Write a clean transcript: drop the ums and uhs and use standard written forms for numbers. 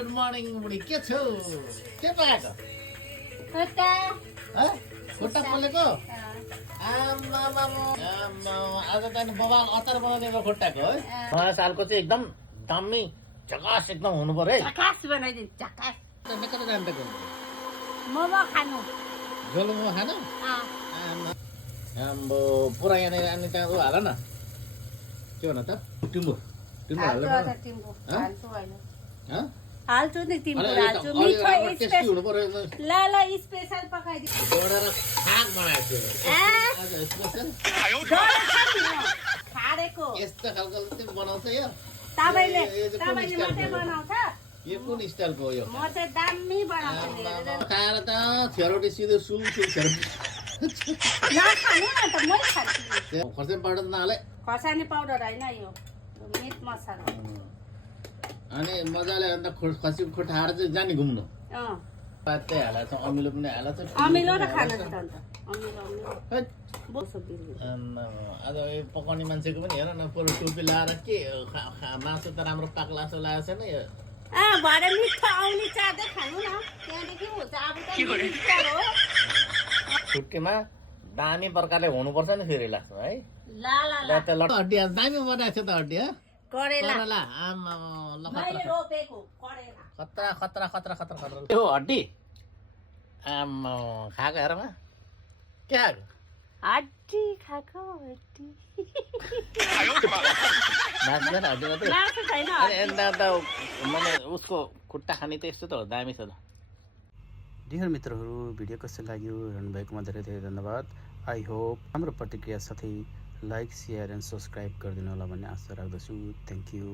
good morning बुढी के छु के पाएको खुट्टा पोलेको आज त बबाल अचार बनाउने खुट्टाको है नयाँ सालको चाहिँ एकदम दामी झकास एकदम हुनु पर्यो है झकास बनाइदिन्छु झकास कता जान्थेको मोमो खानु झोलो मोमो खानु आम्बो पुरा यहाँनिर अनि त्यहाँ ऊ हाल न के भन त टिम्बु टिम्बु हाल्नु हाल्छु नि तिम्रो हाल्छु मिठो ल स्पेशल पकाइदिन्छु जोडेर खाक बनाएको आज स्पेशल खाडेको यस्तो खालको चाहिँ बनाउँछ यो तपाईले मात्रै बनाउँछ यो कुन स्टाइलको हो यो म चाहिँ दामी बनाउँछु खाएर त छेरोटी सिधै सुल छेरोटी नखानु न त मै खान्छु खर्सानी पाउडर नहाले खर्सानी पाउडर हैन यो मिट मसाला अनि मजाले अन्त खसी खुट्टाएर चाहिँ जाने घुम्नु पातै हालेछ अमिलो पनि हालेछ अमिलो र खानु छ अन्त अमिलो आज यो पकाउने मान्छेको पनि हेर न पुरो टोपी लाएर के मासु त राम्रो पाक्ला जस्तो लागेको छैन यो भरे मिठो आउने चाँडै खानु न त्यहाँदेखि हुन्छ अब त छुट्टीमा दामी प्रकारले हुनुपर्छ नि फेरि लाग्छ है ल हड्डी दामी बनाएको छ त हड्डी करेला खतरा रोपेको करेला खतरा खतरा खतरा खतरा खतरा त्यो हड्डी आम्मा खाएको हेरमा के खाएको हड्डी खाएको हड्डी नाच्दैन हड्डी मात्रै नाच्नु छैन अन्त माने उसको खुट्टा खाने त यस्तो त हो दामी छ त डियर मित्रहरू भिडियो कस्तो लाग्यो हेर्नुभएकोमा धेरै धेरै धन्यवाद आई होप हाम्रो प्रतिक्रिया साथै लाइक शेयर एन्ड सब्सक्राइब गरिदिनु होला भन्ने आशा राख्दछु थ्याङ्क यू